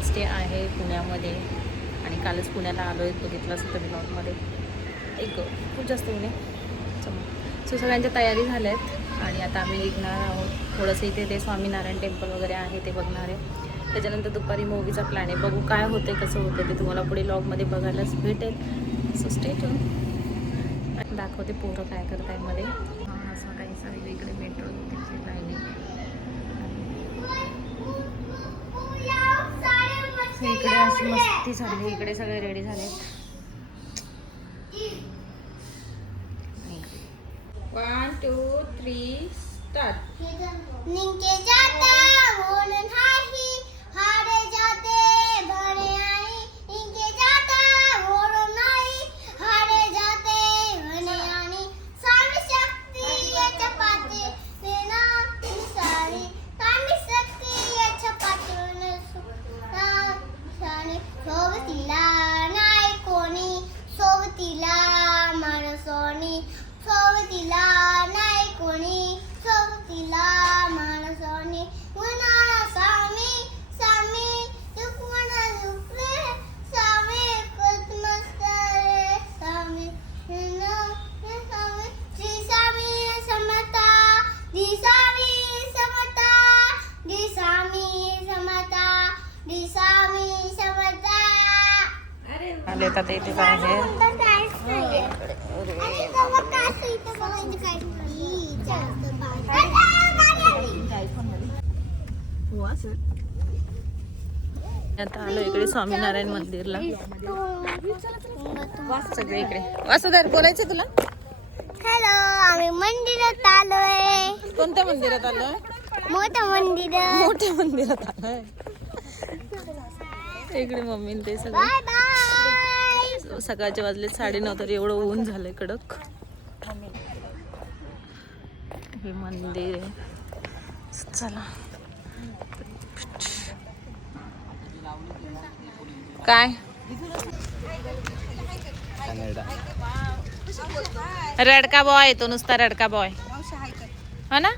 Next day आहे पुण्यामध्ये आणि कालच पुण्याला आलो आहे, बघितलं असतं ब्लॉगमध्ये. खूप जास्त ऊन आहे. सो सगळ्यांच्या तयारी झाल्या आहेत आणि आता आम्ही निघणार आहोत. थोडंसं इथे ते स्वामीनारायण टेम्पल वगैरे आहे ते बघणार आहे. त्याच्यानंतर दुपारी मूवीचा प्लॅन आहे. बघू काय होते कसं होतं ते तुम्हाला पुढे ब्लॉगमध्ये बघायलाच भेटेल. So stay tune. दाखवते पोरं काय करत आहे मध्ये. असं काही सगळं इकडे मेट्रो लाईन आहे. इकडे अशी मस्ती झाली. इकडे सगळे रेडी झालेत. 1 2 3 स्टार्ट. नीचे जाता बोलन हाही हारे जाते भरे आई नीचे जाता बोलन नाही हारे जाते भरे आणि स्वामी शक्ती याच्या पाठी सेना सारी स्वामी शक्ती याच्या पाठीवर सारी सोबतीला नाही कोणी सोबतीला मार सोनी सोबतीला नाही कोणी सोबतीला माणसाने म्हणाला स्वामी स्वामी दुखवना दुखले स्वामी कृतमस्तरे स्वामी स्वामी श्री स्वामी समता दी स्वामी समता दी स्वामी समता दी स्वामी समता. आले आता इथे काय आहे. आता आलो इकडे स्वामीनारायण मंदिरला. सगळे इकडे वासुदेव बोलायचं तुला. हॅलो, आम्ही मंदिरात आलोय. कोणत्या मंदिरात आलोय. मोठ्या मंदिरात आलोय. इकडे मम्मी ते सगळे. Bye bye. सकाळचे वाजले 9:30 तर एवढं ऊन झालंय कडक. हे मंदिर आहे. चला काय रडका बॉय येतो नुसता रडका बॉय हा ना.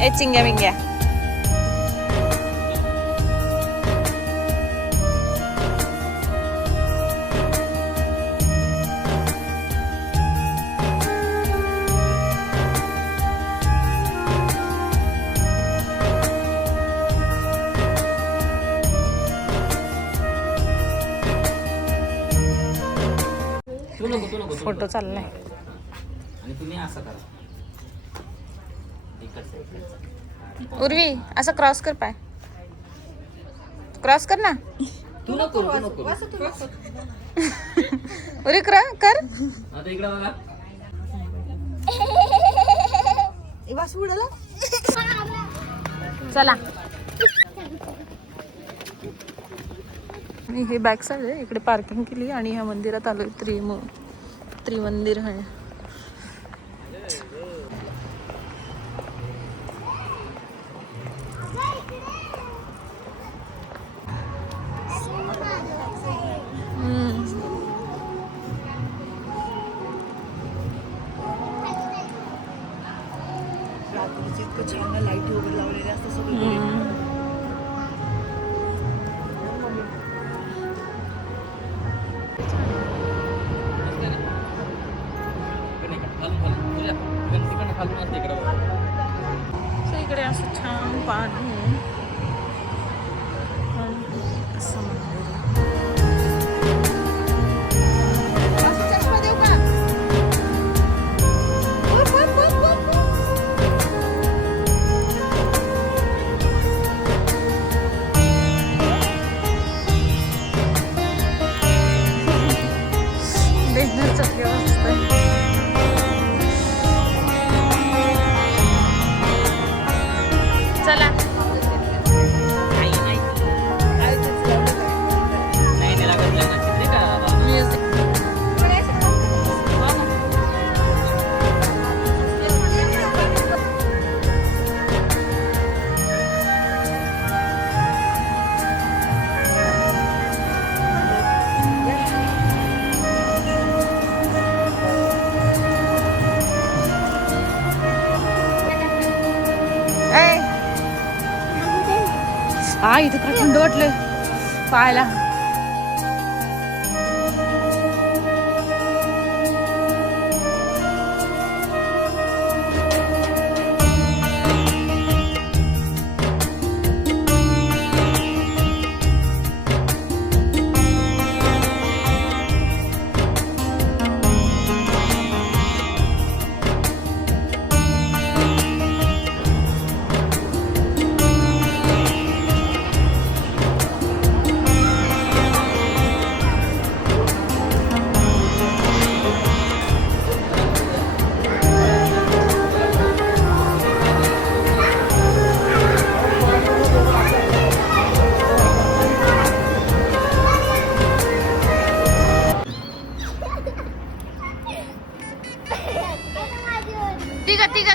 ए चिंग्या मिंग्या. फोटो चाललाय. आणि तुम्ही असं करा. उर्वी असं क्रॉस कर. पाय क्रॉस कर ना. तू नको उरी कर. आता इकडे बघा. चला. मी हे बॅक साईड आहे. इकडे पार्किंग केली आणि ह्या मंदिरात आलोय. त्रिमंदिर आहे. इतकं छान ना लाईट वगैरे लावलेले असतं सगळं. So, इकडे असं छान पाणी आहे आणि असं मंदिर आहे. डेंजर चटके वाजतंय. चला हा इथं काय थंड वाटलं पाहायला.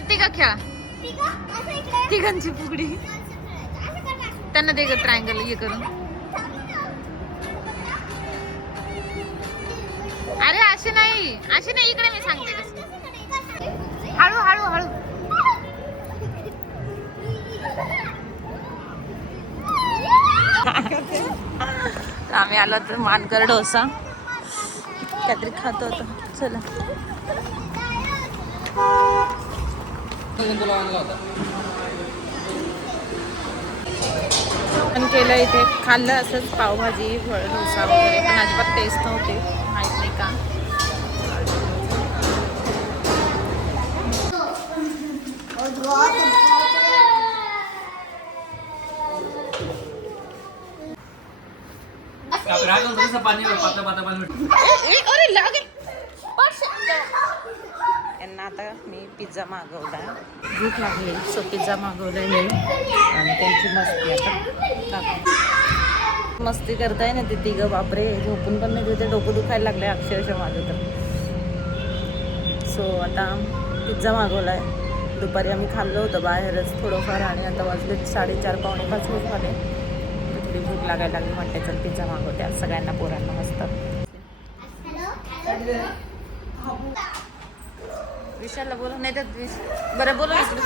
तिघा खेळा. तिघांची फुगडी. त्यांना दे ग ट्रायंगल हे करून. अरे असे नाही इकडे मी सांगते कसं. हळू हळू हळू. आम्ही आलो तर मानकर डोसा काहीतरी खातो होतो. चला पण केलं इथे खाल्लं असंच पावभाजी डोसा वगैरे पण अजिबात टेस्ट नव्हती. माहित नाही का. यांना आता मी पिझ्झा मागवला. भूक लागली सो पिझ्झा मागवला हे आणि त्यांची मस्ती आता दाखव. मस्ती करताय ना ते तिघं. बापरे झोपून पण नाही तिथे. डोकं दुखायला लागले अक्षरशः माझं तर. सो आता पिझ्झा मागवला आहे. दुपारी आम्ही खाल्लं होतं बाहेरच थोडंफार आणि आता वाजले 4:30 पावणे 5 होत झाले. थोडी भूक लागायला लागली. म्हटलं चल पिझ्झा मागवते आज सगळ्यांना पोरांना मस्त. विशालला बोलू नाही तर बरं बोलू इकडे.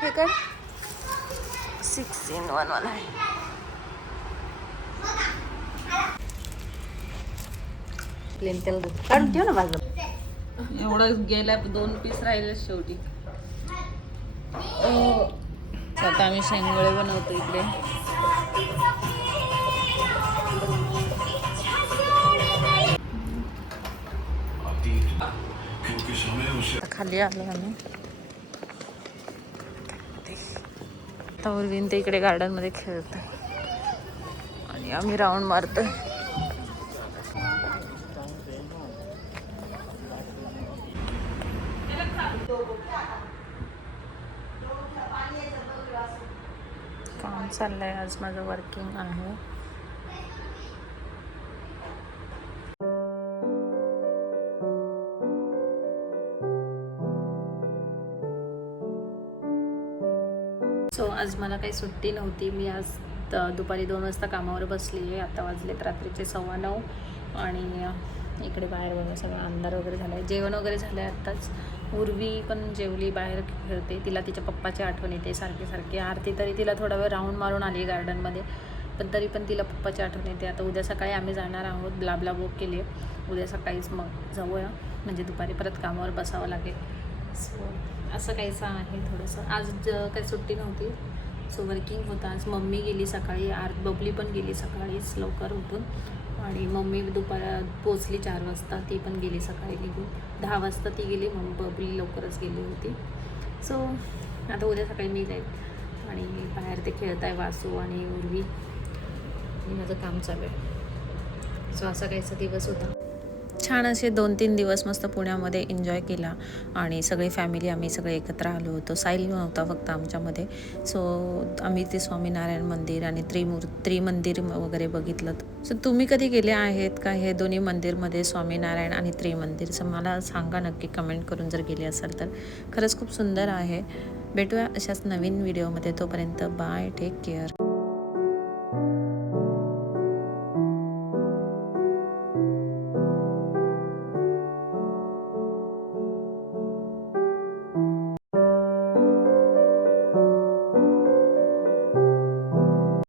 हे काय 6 in 1 वाला आहे. प्लेन तेल काढून ठेव ना बाजूला. एवढं गेला 2 पीस राहिले शेवटी. आता आम्ही शेंगोळे बनवतो इकडे. खाली आलो आम्ही. आता उर्वीन ते इकडे गार्डन मध्ये खेळतोय आणि आम्ही राऊंड मारतोय. काम चाललंय आज माझं वर्किंग आहे. सो आज मला काही सुट्टी नव्हती. मी आज दुपारी 2 वाजता कामावर बसली आहे. आता वाजलेत रात्रीचे 9:15 आणि इकडे बाहेर बघा सगळं अंधार वगैरे झाला आहे. जेवण वगैरे झालं आहे आत्ताच. उर्वी पण जेवली, बाहेर खेळते. तिला तिच्या पप्पाची आठवण येते सारखी. आरती तरी तिला थोडा वेळ राऊंड मारून आली गार्डनमध्ये, पण तरी पण तिला पप्पाची आठवण येते. आता उद्या सकाळी आम्ही जाणार आहोत, ब्लाब्ला बुक केली आहे. उद्या सकाळीच मग जाऊया, म्हणजे दुपारी परत कामावर बसावं लागेल. सो असं काहीचं आहे थोडंसं. आज काही सुट्टी नव्हती, सो वर्किंग होता. आज मम्मी गेली सकाळी, बबली पण गेली सकाळीच लवकर उठून, आणि मम्मी पोचली 4 वाजता. ती पण गेली सकाळी निघून. 10 वाजता ती गेली, मग बबली लवकरच गेली होती. सो आता उद्या सकाळी मी जाईल, आणि बाहेर ते खेळत आहे वासू आणि उर्वी, आणि माझं काम चालू आहे. सो असा काहीचा दिवस होता. छान असे 2-3 दिवस मस्त पुण्यामध्ये एन्जॉय केला, आणि सगळी फॅमिली आम्ही सगळे एकत्र आलो होतो. साहिल नव्हता फक्त आमच्यामध्ये. सो आम्ही ते स्वामीनारायण मंदिर आणि त्रिमंदिर वगैरे बघितलं. सो तुम्ही कधी गेले आहेत का हे दोन्ही मंदिरमध्ये, स्वामीनारायण आणि त्रिमंदिरचं? मला सांगा नक्की कमेंट करून जर गेले असाल तर. खरंच खूप सुंदर आहे. भेटूया अशाच नवीन व्हिडिओमध्ये. तोपर्यंत बाय, टेक केअर.